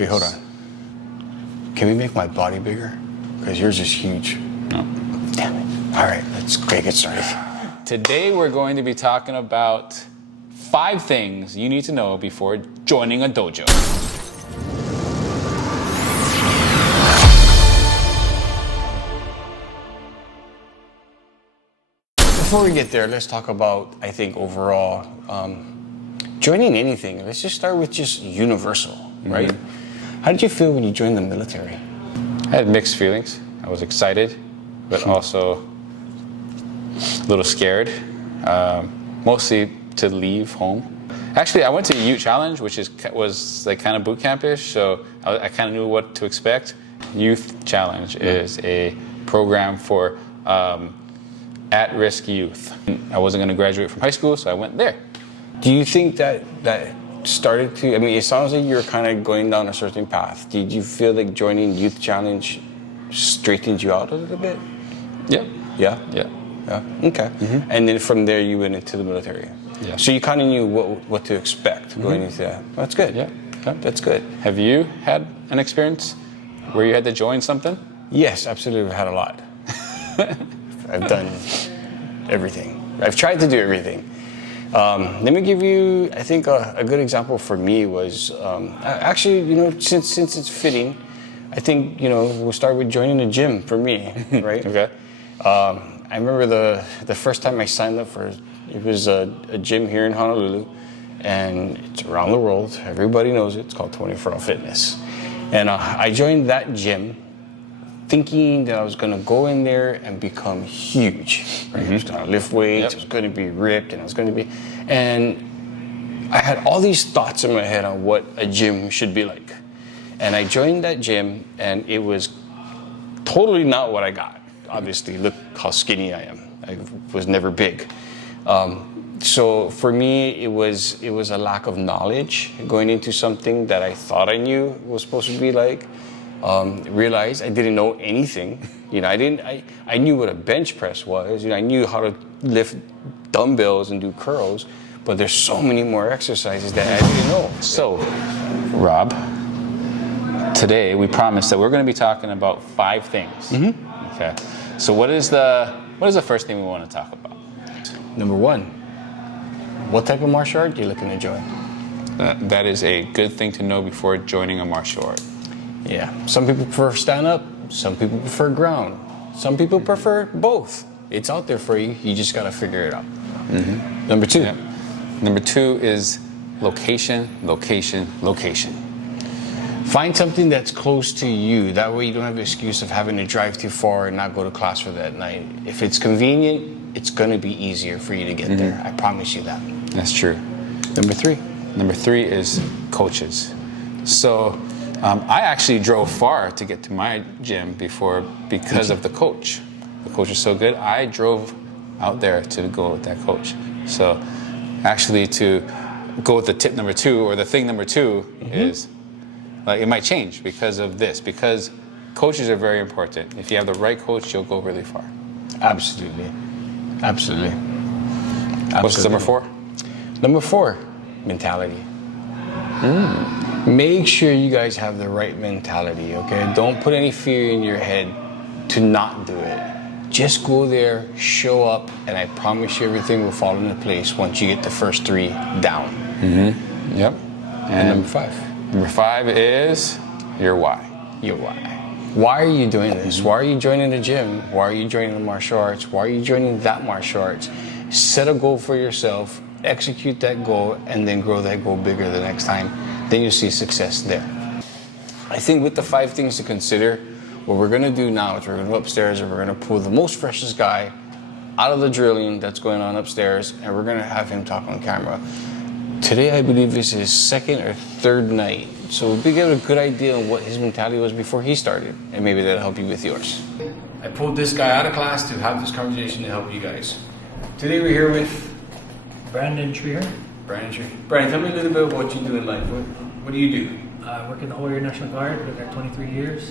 Wait, hold on. Can we make my body bigger? Because yours is huge. No. Damn it. All right, let's get started. Today we're going to be talking about 5 things you need to know before joining a dojo. Before we get there, let's talk about, I think, overall, joining anything. Let's just start with just universal, right? Mm-hmm. How did you feel when you joined the military? I had mixed feelings. I was excited, but also a little scared, mostly to leave home. Actually, I went to Youth Challenge, which was like kind of boot campish, so I kind of knew what to expect. Youth Challenge is a program for at-risk youth. I wasn't going to graduate from high school, so I went there. Do you think that started to, I mean, it sounds like you're kind of going down a certain path. Did you feel like joining Youth Challenge straightened you out a little bit? Yeah. Yeah? Yeah. Yeah. Okay. Mm-hmm. And then from there you went into the military. Yeah. So you kind of knew what to expect going into that. Well, that's good. Yeah. That's good. Have you had an experience where you had to join something? Yes, absolutely. I've had a lot. I've done everything. I've tried to do everything. Let me give you, I think, a good example for me was, actually, you know, since it's fitting, I think, you know, we'll start with joining the gym for me, right? Okay. I remember the first time I signed up for, it was a gym here in Honolulu, and it's around the world. Everybody knows it. It's called 24 Hour Fitness. And I joined that gym thinking that I was going to go in there and become huge. Right? I was going to lift weights, I was going to be ripped, and I was going to be... And I had all these thoughts in my head on what a gym should be like. And I joined that gym, and it was totally not what I got. Obviously, look how skinny I am. I was never big. So for me, it was a lack of knowledge going into something that I thought I knew was supposed to be like. Realized I didn't know anything. You know, I knew what a bench press was. You know, I knew how to lift dumbbells and do curls, but there's so many more exercises that I didn't know. So, Rob, today we promised that we're going to be talking about 5 things. Mm-hmm. Okay. So what is the first thing we want to talk about? Number 1, what type of martial art are you looking to join? That is a good thing to know before joining a martial art. Yeah, some people prefer stand-up, some people prefer ground, some people prefer both. It's out there for you, you just gotta figure it out. Mm-hmm. Number 2. Yeah. Number 2 is location, location, location. Find something that's close to you, that way you don't have the excuse of having to drive too far and not go to class for that night. If it's convenient, it's gonna be easier for you to get there, I promise you that. That's true. Number 3. Number 3 is coaches. So, I actually drove far to get to my gym before because of the coach. The coach is so good. I drove out there to go with that coach. So actually to go with the tip number 2 or the thing number 2 is like it might change because of this, because coaches are very important. If you have the right coach, you'll go really far. Absolutely. Absolutely. What's number 4? Number 4, mentality. Make sure you guys have the right mentality, okay? Don't put any fear in your head to not do it. Just go there, show up, and I promise you everything will fall into place once you get the first 3 down. Mm-hmm. Yep. And number 5? Number 5 is your why. Your why. Why are you doing this? Why are you joining the gym? Why are you joining the martial arts? Why are you joining that martial arts? Set a goal for yourself, execute that goal, and then grow that goal bigger the next time. Then you'll see success there. I think with the 5 things to consider, what we're gonna do now is we're gonna go upstairs and we're gonna pull the most freshest guy out of the drilling that's going on upstairs, and we're gonna have him talk on camera. Today, I believe is his 2nd or 3rd night. So we'll get a good idea on what his mentality was before he started, and maybe that'll help you with yours. I pulled this guy out of class to have this conversation to help you guys. Today we're here with Brandon Trier. Brian, tell me a little bit about what you do in life. What do you do? I work in the Warrior National Guard, been there 23 years.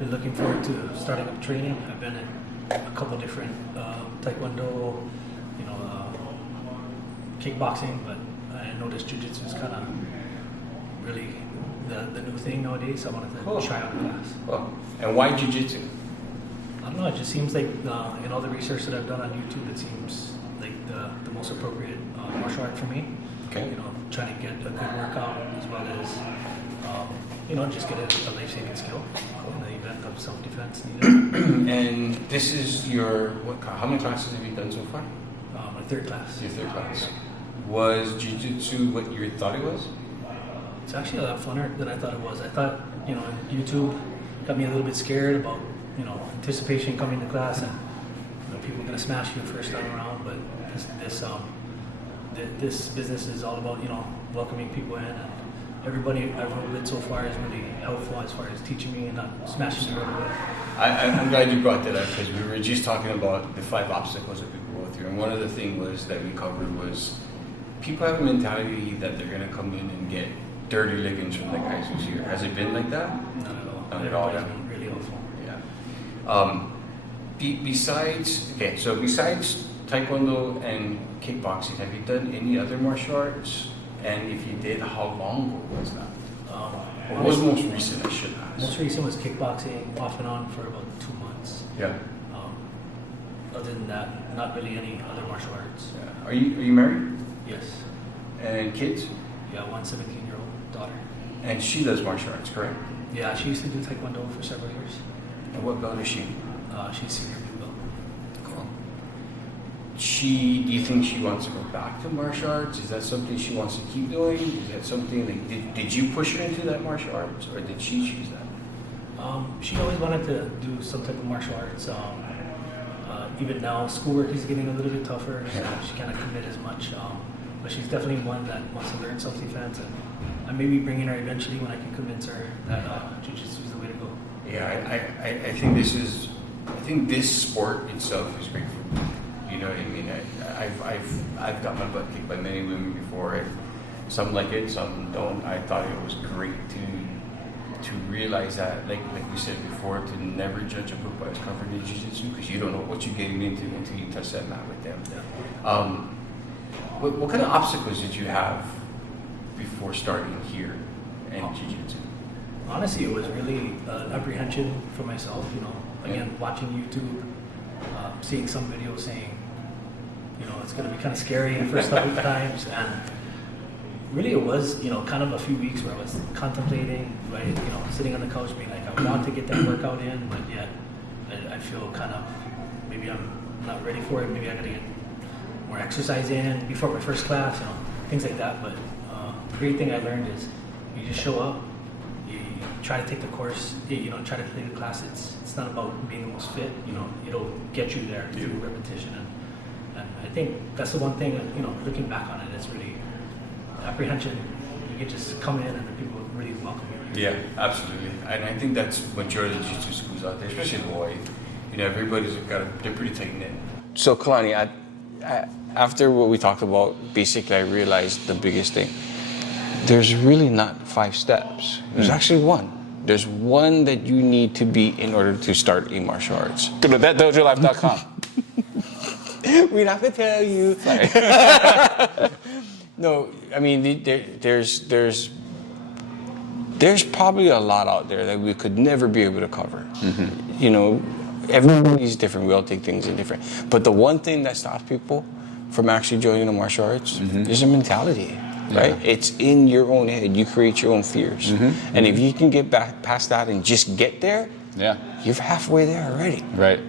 Been looking forward to starting up training. I've been in a couple different taekwondo, kickboxing, but I noticed jiu-jitsu is kind of really the new thing nowadays. I wanted to Cool. try out a class. Well, and why jiu-jitsu? I don't know. It just seems like in all the research that I've done on YouTube, it seems like the most appropriate martial art for me. Okay. You know, trying to get a good workout as well as just get a life-saving skill in the event of self-defense needed. And this is your, how many classes have you done so far? My third class. Your third class. Was jiu-jitsu what you thought it was? It's actually a lot funner than I thought it was. I thought, YouTube got me a little bit scared about, anticipation coming to class and people are going to smash you first time around. But this business is all about, welcoming people in, and everybody I've worked with so far is really helpful as far as teaching me and not smashing me right away. I'm glad you brought that up because we were just talking about the 5 obstacles that people go through, and one of the things was that we covered was people have a mentality that they're going to come in and get dirty lickings from the guys who's here. Has it been like that? Not at all. Not at all, Everybody's yeah. been really helpful. Yeah. Besides Taekwondo and kickboxing, have you done any other martial arts? And if you did, how long ago was that? What was most recent, I should ask? Most recent was kickboxing, off and on for about 2 months. Yeah. Other than that, not really any other martial arts. Yeah. Are you married? Yes. And kids? Yeah, one 17-year-old daughter. And she does martial arts, correct? Yeah, she used to do Taekwondo for several years. And what belt is she? She's senior blue belt. Cool. Do you think she wants to go back to martial arts? Is that something she wants to keep doing? Is that something like, did you push her into that martial arts, or did she choose that? She always wanted to do some type of martial arts. Even now, schoolwork is getting a little bit tougher, so she can't commit as much. But she's definitely one that wants to learn self-defense, and I may be bringing her eventually when I can convince her that jiu-jitsu is the way to go. Yeah, I think this sport itself is great for me. You know what I mean? I've got my butt kicked by many women before, and some like it, some don't. I thought it was great to realize that, like you said before, to never judge a book by its cover in jiu-jitsu, because you don't know what you're getting into until you touch that mat with them. Yeah. What kind of obstacles did you have before starting here in jiu-jitsu? Honestly, it was really apprehension for myself. Again, watching YouTube, seeing some videos saying, it's going to be kind of scary the first couple of times, and really it was, kind of a few weeks where I was contemplating, right, sitting on the couch being like, I want to get that workout in, but yet I feel kind of, maybe I'm not ready for it, maybe I got to get more exercise in before my first class, things like that. But the great thing I learned is you just show up, you try to take the course, try to take the class. It's not about being the most fit, it'll get you there through repetition. And I think that's the one thing, looking back on it, it's really apprehension. You can just come in and the people really welcome you. Yeah, absolutely. And I think that's majority of the jiu-jitsu schools out there, especially in Hawaii. Everybody's they're pretty tight knit. So Kalani, after what we talked about, basically I realized the biggest thing. There's really not 5 steps. There's actually one. There's one that you need to be in order to start a martial arts. Go to thatdojolife.com. We're not gonna tell you. No, I mean there's probably a lot out there that we could never be able to cover. Mm-hmm. Everybody's different. We all take things in different. But the one thing that stops people from actually joining the martial arts is a mentality, right? Yeah. It's in your own head. You create your own fears, and if you can get back past that and just get there, you're halfway there already. Right.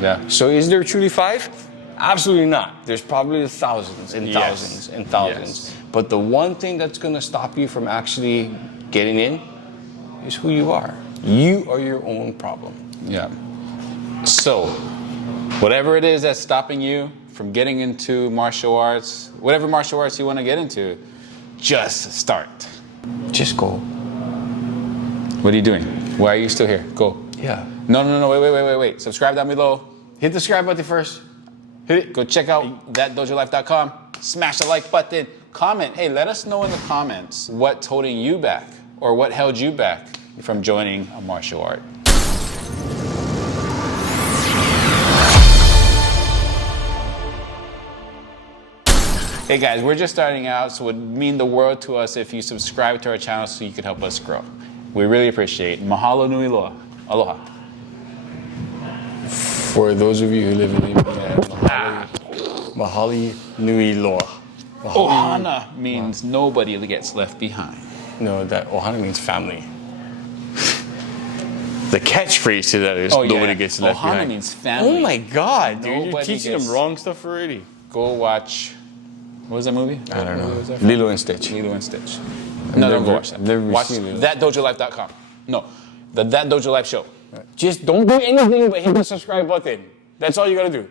Yeah. So is there truly 5? Absolutely not. There's probably thousands and thousands and thousands. Yes. But the one thing that's going to stop you from actually getting in is who you are. You are your own problem. Yeah. So, whatever it is that's stopping you from getting into martial arts, whatever martial arts you want to get into, just start. Just go. What are you doing? Why are you still here? Go. Yeah. No. Wait. Subscribe down below. Hit the subscribe button first. Hit it. Go check out thatdojolife.com. Smash the like button. Comment. Hey, let us know in the comments what's holding you back or what held you back from joining a martial art. Hey guys, we're just starting out, so it would mean the world to us if you subscribe to our channel so you could help us grow. We really appreciate it. Mahalo nui loa. Aloha. For those of you who live in India, mahali nui loa. Ohana means nobody gets left behind. No, that ohana means family. The catchphrase to that is Oh, yeah. nobody gets left Ohana behind. means family. Oh my God, dude! You're Nobody teaching gets- them wrong stuff already. Go watch. What was that movie? I don't What movie was know. that from? Lilo and Stitch. Lilo and Stitch. No, don't go watch that. I've never Watch seen it. thatdojolife.com. No, the That Dojo Life show. Just don't do anything but hit the subscribe button. That's all you gotta do.